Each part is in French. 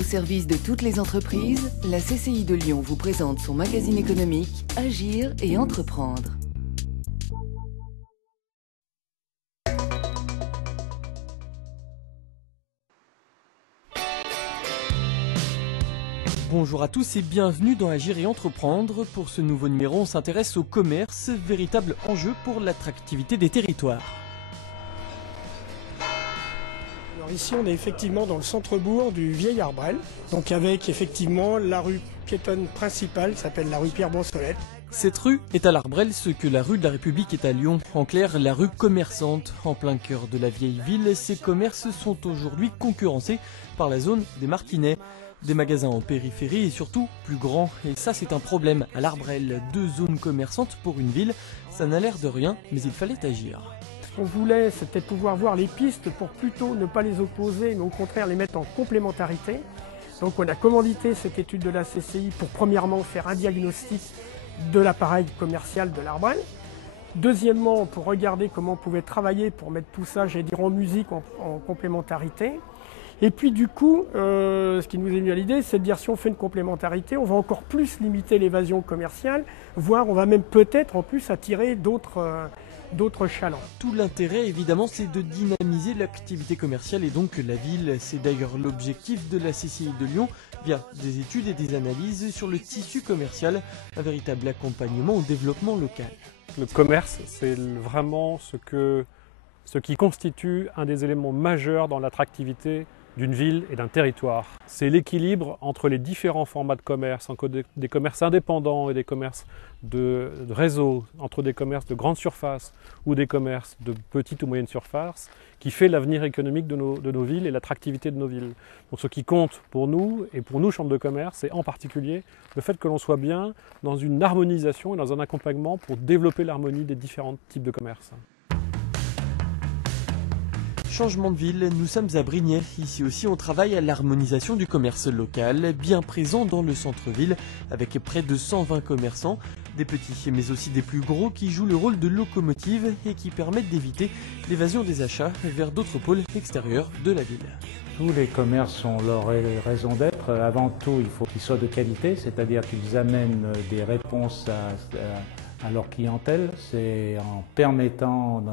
Au service de toutes les entreprises, la CCI de Lyon vous présente son magazine économique Agir et entreprendre. Bonjour à tous et bienvenue dans Agir et entreprendre. Pour ce nouveau numéro, on s'intéresse au commerce, véritable enjeu pour l'attractivité des territoires. Alors ici on est effectivement dans le centre-bourg du Vieil Arbrel, donc avec effectivement la rue piétonne principale, qui s'appelle la rue Pierre-Brossolette. Cette rue est à l'Arbrel ce que la rue de la République est à Lyon. En clair, la rue commerçante. En plein cœur de la vieille ville, ces commerces sont aujourd'hui concurrencés par la zone des Martinets. Des magasins en périphérie et surtout plus grands. Et ça c'est un problème. À l'Arbrel, 2 zones commerçantes pour une ville, ça n'a l'air de rien, mais il fallait agir. Ce qu'on voulait, c'était pouvoir voir les pistes pour plutôt ne pas les opposer, mais au contraire les mettre en complémentarité. Donc on a commandité cette étude de la CCI pour premièrement faire un diagnostic de l'appareil commercial de l'Arbrel. Deuxièmement, pour regarder comment on pouvait travailler pour mettre tout ça, j'allais dire en musique, en complémentarité. Et puis du coup, ce qui nous est venu à l'idée, c'est de dire si on fait une complémentarité, on va encore plus limiter l'évasion commerciale, voire on va même peut-être en plus attirer d'autres chalands. Tout l'intérêt évidemment c'est de dynamiser l'activité commerciale et donc la ville. C'est d'ailleurs l'objectif de la CCI de Lyon via des études et des analyses sur le tissu commercial, un véritable accompagnement au développement local. Le commerce, c'est vraiment ce qui constitue un des éléments majeurs dans l'attractivité d'une ville et d'un territoire. C'est l'équilibre entre les différents formats de commerce, entre des commerces indépendants et des commerces de réseau, entre des commerces de grande surface ou des commerces de petite ou moyenne surface, qui fait l'avenir économique de nos villes et l'attractivité de nos villes. Donc ce qui compte pour nous, et pour nous, Chambre de commerce, c'est en particulier le fait que l'on soit bien dans une harmonisation et dans un accompagnement pour développer l'harmonie des différents types de commerce. Changement de ville, nous sommes à Brignais. Ici aussi on travaille à l'harmonisation du commerce local, bien présent dans le centre-ville, avec près de 120 commerçants, des petits mais aussi des plus gros qui jouent le rôle de locomotive et qui permettent d'éviter l'évasion des achats vers d'autres pôles extérieurs de la ville. Tous les commerces ont leur raison d'être. Avant tout, il faut qu'ils soient de qualité, c'est-à-dire qu'ils amènent des réponses à leur clientèle. C'est en permettant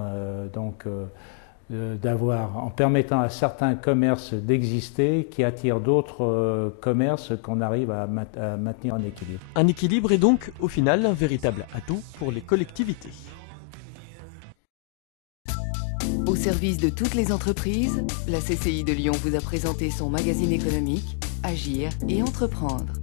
en permettant à certains commerces d'exister qui attirent d'autres commerces qu'on arrive à maintenir en équilibre. Un équilibre est donc au final un véritable atout pour les collectivités. Au service de toutes les entreprises, la CCI de Lyon vous a présenté son magazine économique Agir et entreprendre.